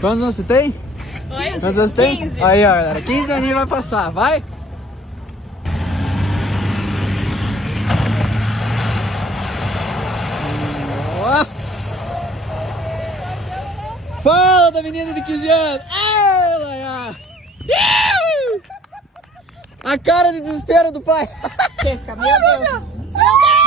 Quantos anos você tem? Oi? Quantos anos você tem? 15. Aí, ó, galera. 15 aninhos vai passar. Vai! Nossa! Fala da menina de 15 anos! Ela! A cara de desespero do pai! Meu Deus! Meu Deus!